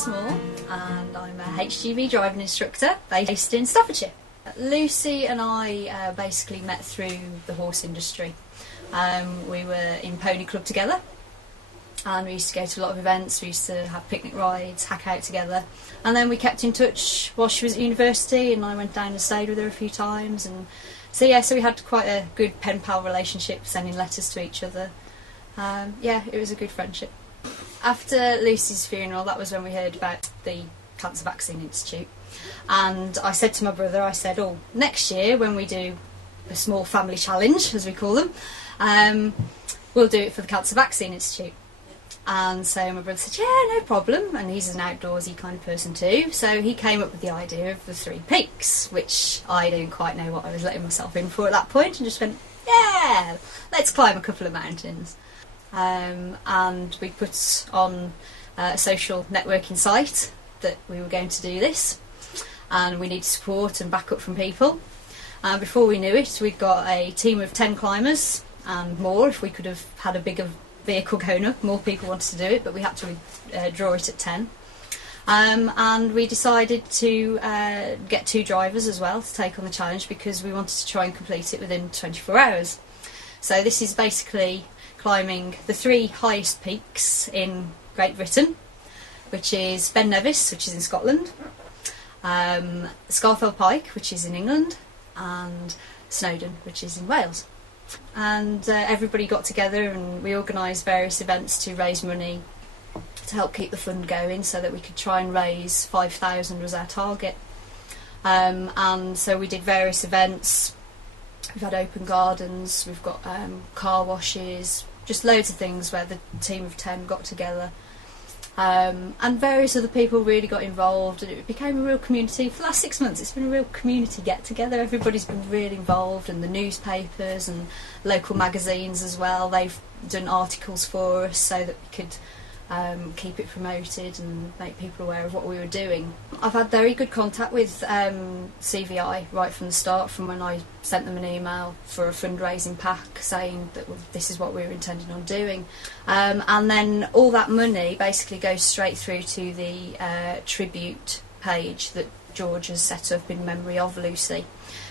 Small and I'm a HGV driving instructor based in Staffordshire. Lucy and I basically met through the horse industry. We were in Pony Club together and we used to go to a lot of events. We used to have picnic rides, hack out together, and then we kept in touch while she was at university and I went down and stayed with her a few times, and so we had quite a good pen pal relationship, sending letters to each other. It was a good friendship. After Lucy's funeral, that was when we heard about the Cancer Vaccine Institute, and I said to my brother, I said, oh, next year when we do a small family challenge, as we call them, we'll do it for the Cancer Vaccine Institute. And so my brother said, yeah, no problem, and he's an outdoorsy kind of person too, so he came up with the idea of the 3 peaks, which I didn't quite know what I was letting myself in for at that point, and just went, yeah, let's climb a couple of mountains. And we put on a social networking site that we were going to do this, and we needed support and backup from people. And before we knew it, we'd got a team of 10 climbers and more. If we could have had a bigger vehicle going up, more people wanted to do it, but we had to draw it at 10. And we decided to get 2 drivers as well to take on the challenge, because we wanted to try and complete it within 24 hours. So this is basically climbing the 3 highest peaks in Great Britain, which is Ben Nevis, which is in Scotland, Scafell Pike, which is in England, and Snowdon, which is in Wales. And everybody got together and we organised various events to raise money to help keep the fund going, so that we could try and raise 5,000 was our target. And so we did various events. We've had open gardens, we've got car washes, just loads of things where the team of 10 got together. And various other people really got involved, and it became a real community. For the last 6 months it's been a real community get together. Everybody's been really involved, and the newspapers and local magazines as well, they've done articles for us so that we could keep it promoted and make people aware of what we were doing. I've had very good contact with CVI right from the start, from when I sent them an email for a fundraising pack saying that this is what we were intending on doing. And then all that money basically goes straight through to the tribute page that George has set up in memory of Lucy.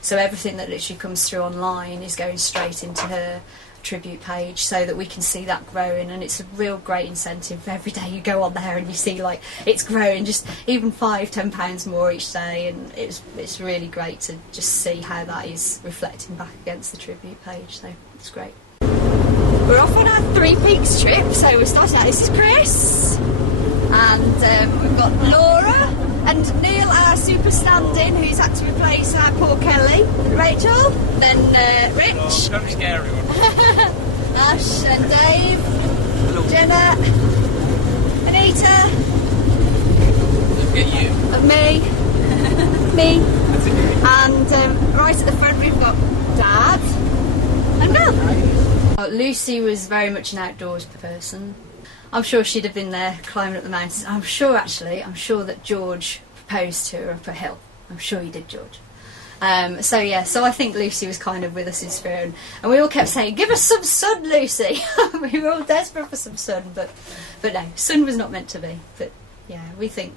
So everything that literally comes through online is going straight into her tribute page, so that we can see that growing, and it's a real great incentive. Every day you go on there and you see like it's growing, just even £5–10 more each day, and it's really great to just see how that is reflecting back against the tribute page, so it's great. We're off on our 3 peaks trip, so we're starting out. This is Chris, and we've got Laura and Neil, our super stand-in, who's had to replace our poor Kelly, Rachel, then Rich. Oh, don't scare everyone. Ash and Dave, hello. Jenna, Anita, look at you, and me, and right at the front we've got Dad and Bill. Lucy was very much an outdoors person. I'm sure she'd have been there climbing up the mountains. I'm sure that George proposed to her up a hill. I'm sure he did, George. So I think Lucy was kind of with us in spirit, and we all kept saying, give us some sun, Lucy. We were all desperate for some sun, but no, sun was not meant to be. But yeah, we think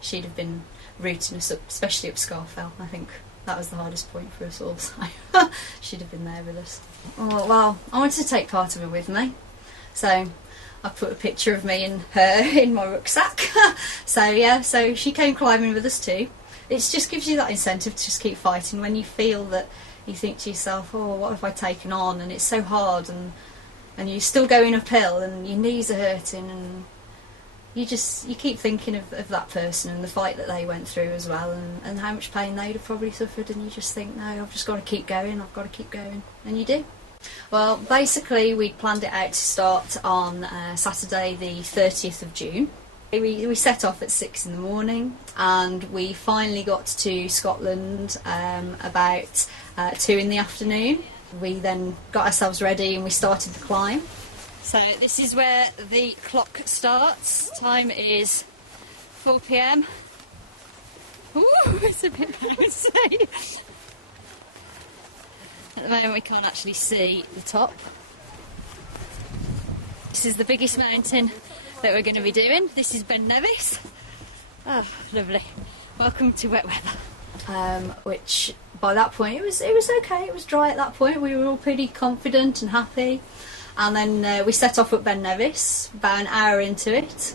she'd have been rooting us up, especially up Scafell. I think that was the hardest point for us all, so she'd have been there with us. Oh, well, I wanted to take part of her with me, so I put a picture of me and her in my rucksack. So she came climbing with us too. It just gives you that incentive to just keep fighting when you feel that you think to yourself, oh, what have I taken on, and it's so hard, and you're still going uphill and your knees are hurting, and you keep thinking of that person and the fight that they went through as well, and how much pain they'd have probably suffered, and you just think, no, I've just got to keep going, and you do. Well, basically we planned it out to start on Saturday the 30th of June. We set off at 6 in the morning, and we finally got to Scotland about 2 in the afternoon. We then got ourselves ready and we started the climb. So this is where the clock starts. Time is 4 p.m. Ooh, it's a bit noisy. At the moment we can't actually see the top. This is the biggest mountain that we're going to be doing. This is Ben Nevis. Oh, lovely. Welcome to wet weather. Which by that point it was okay. It was dry at that point. We were all pretty confident and happy. And then we set off up Ben Nevis. About an hour into it,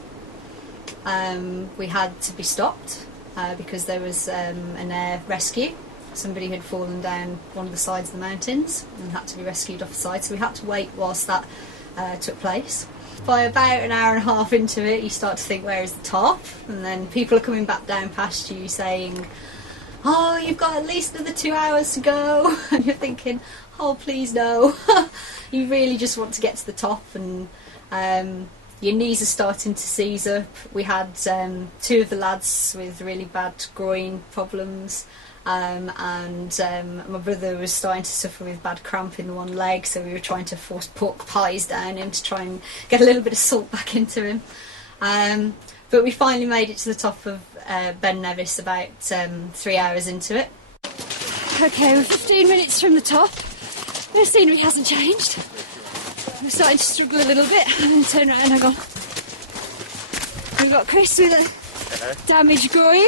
we had to be stopped because there was an air rescue. Somebody had fallen down one of the sides of the mountains and had to be rescued off the side. So we had to wait whilst that took place. By about an hour and a half into it, you start to think, where is the top? And then people are coming back down past you saying, oh, you've got at least another 2 hours to go. And you're thinking, oh, please no. You really just want to get to the top, and your knees are starting to seize up. We had two of the lads with really bad groin problems. And my brother was starting to suffer with bad cramp in one leg, so we were trying to force pork pies down him to try and get a little bit of salt back into him. But we finally made it to the top of Ben Nevis about 3 hours into it. Okay, we're 15 minutes from the top. The scenery hasn't changed. We're starting to struggle a little bit. I'm going to turn around and hang on. We've got Chris with a damaged groin.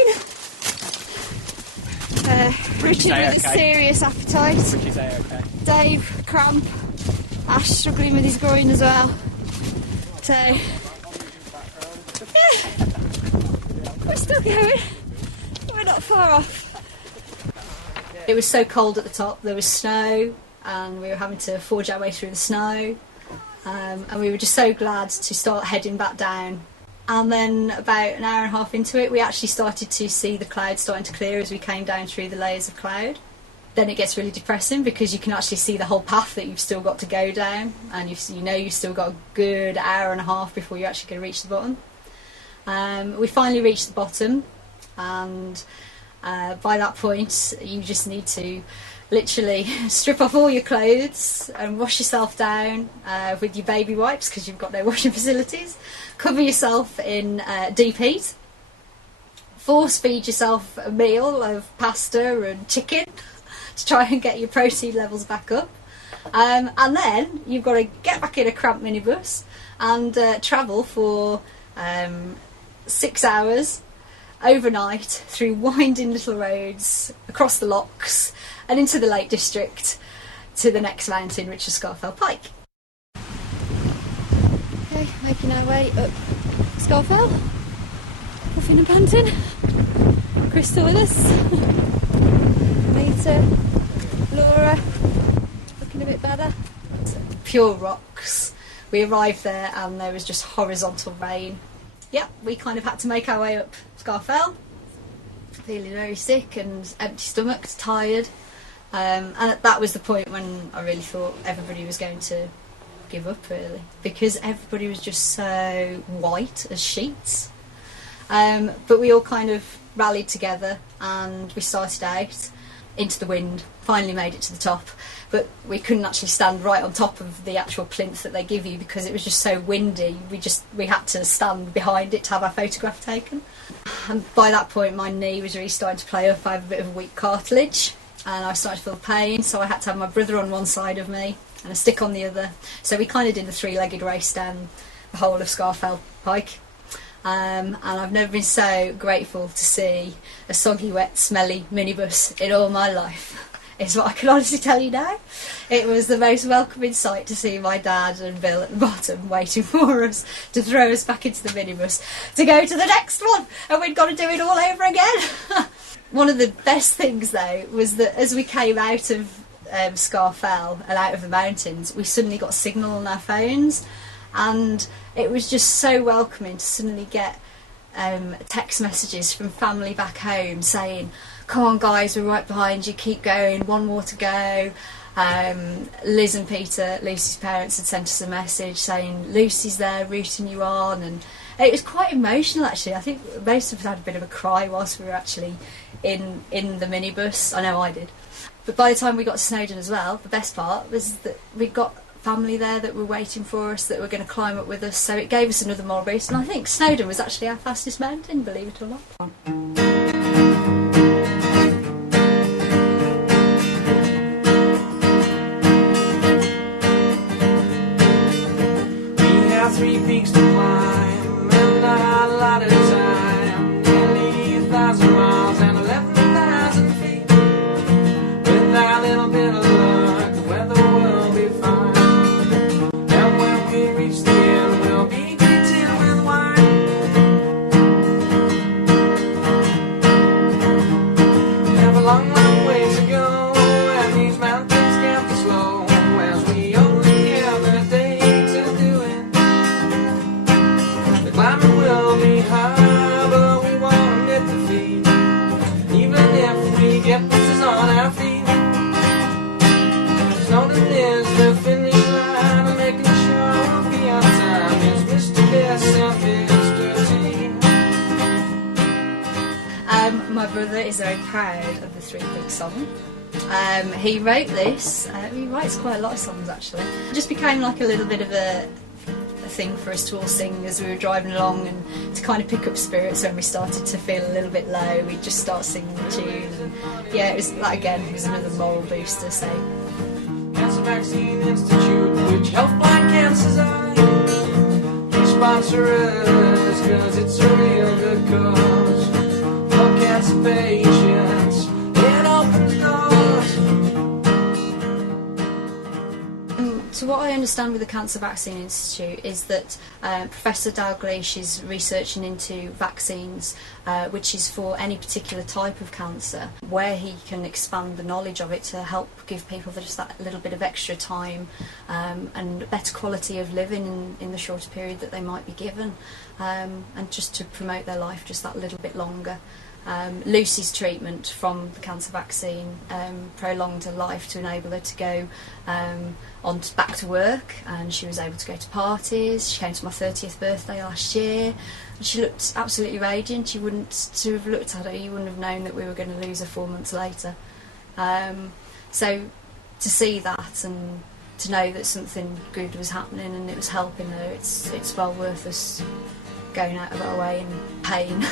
Richard with a serious appetite. Richie's okay. Dave, cramp. Ash struggling with his groin as well. So, yeah, we're still going. We're not far off. It was so cold at the top. There was snow, and we were having to forge our way through the snow. And we were just so glad to start heading back down. And then about an hour and a half into it, we actually started to see the clouds starting to clear as we came down through the layers of cloud. Then it gets really depressing because you can actually see the whole path that you've still got to go down, and you know you've still got a good hour and a half before you're actually going to reach the bottom. We finally reached the bottom, and by that point you just need to literally strip off all your clothes and wash yourself down with your baby wipes because you've got no washing facilities. Cover yourself in deep heat. Force feed yourself a meal of pasta and chicken to try and get your protein levels back up. And then you've got to get back in a cramped minibus and travel for 6 hours overnight through winding little roads across the lochs and into the Lake District to the next mountain, which is Scafell Pike. Okay, making our way up Scafell, puffing and panting. Crystal with us, Anita, Laura, looking a bit better. Pure rocks. We arrived there and there was just horizontal rain. Yep, we kind of had to make our way up Scafell, feeling very sick and empty stomached, tired. And that was the point when I really thought everybody was going to give up, really, because everybody was just so white as sheets. But we all kind of rallied together and we started out into the wind, finally made it to the top, but we couldn't actually stand right on top of the actual plinth that they give you because it was just so windy. We had to stand behind it to have our photograph taken. And by that point my knee was really starting to play up. I have a bit of a weak cartilage and I started to feel pain, so I had to have my brother on one side of me and a stick on the other. So we kind of did the three-legged race down the whole of Scafell Pike. And I've never been so grateful to see a soggy, wet, smelly minibus in all my life. It's what I can honestly tell you now. It was the most welcoming sight to see my dad and Bill at the bottom waiting for us to throw us back into the minibus to go to the next one, and we'd got to do it all over again. One of the best things though was that as we came out of Scafell and out of the mountains, we suddenly got signal on our phones, and it was just so welcoming to suddenly get text messages from family back home saying, come on guys, we're right behind you, keep going, one more to go. Liz and Peter, Lucy's parents, had sent us a message saying Lucy's there rooting you on, and it was quite emotional actually. I think most of us had a bit of a cry whilst we were actually in the minibus. I know I did. But by the time we got to Snowdon as well, the best part was that we got family there that were waiting for us, that were going to climb up with us, so it gave us another moral boost. And I think Snowdon was actually our fastest mountain, believe it or not. We have 3 peaks to climb and not a lot of time. brother is very proud of the Three Pigs song. He wrote this. He writes quite a lot of songs actually. It just became like a little bit of a thing for us to all sing as we were driving along, and to kind of pick up spirits when we started to feel a little bit low. We'd just start singing the tune, and yeah, it was that again. It was another moral booster. So. Cancer Vaccine Institute, which help blind cancer's eye. Please sponsor us, cause it's a real good cause. For cancer patients, it opens doors. So what I understand with the Cancer Vaccine Institute is that Professor Dalgleish is researching into vaccines, which is for any particular type of cancer, where he can expand the knowledge of it to help give people just that little bit of extra time and better quality of living in the shorter period that they might be given, and just to promote their life just that little bit longer. Lucy's treatment from the cancer vaccine prolonged her life to enable her to go back to work, and she was able to go to parties. She came to my 30th birthday last year, and she looked absolutely radiant. You wouldn't to have looked at her, you wouldn't have known that we were going to lose her 4 months later. So to see that and to know that something good was happening and it was helping her, it's well worth us going out of our way and paying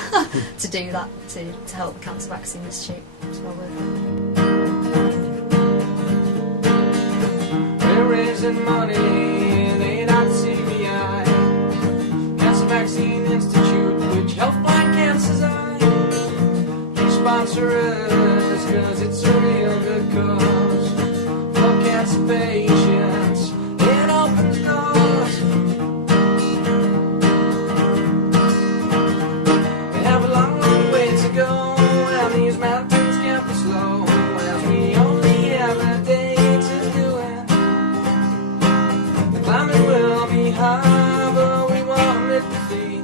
to do that, to help the Cancer Vaccine Institute. It's well worth it. We're raising money in A.CVI, Cancer Vaccine Institute, which help blind cancer's eye. Please sponsor us, cause it's a real good cause. For cancer patients, it opens doors. These mountains can't be slow, well, we only have a day to do it. The climbing will be high, but we won't let the feet.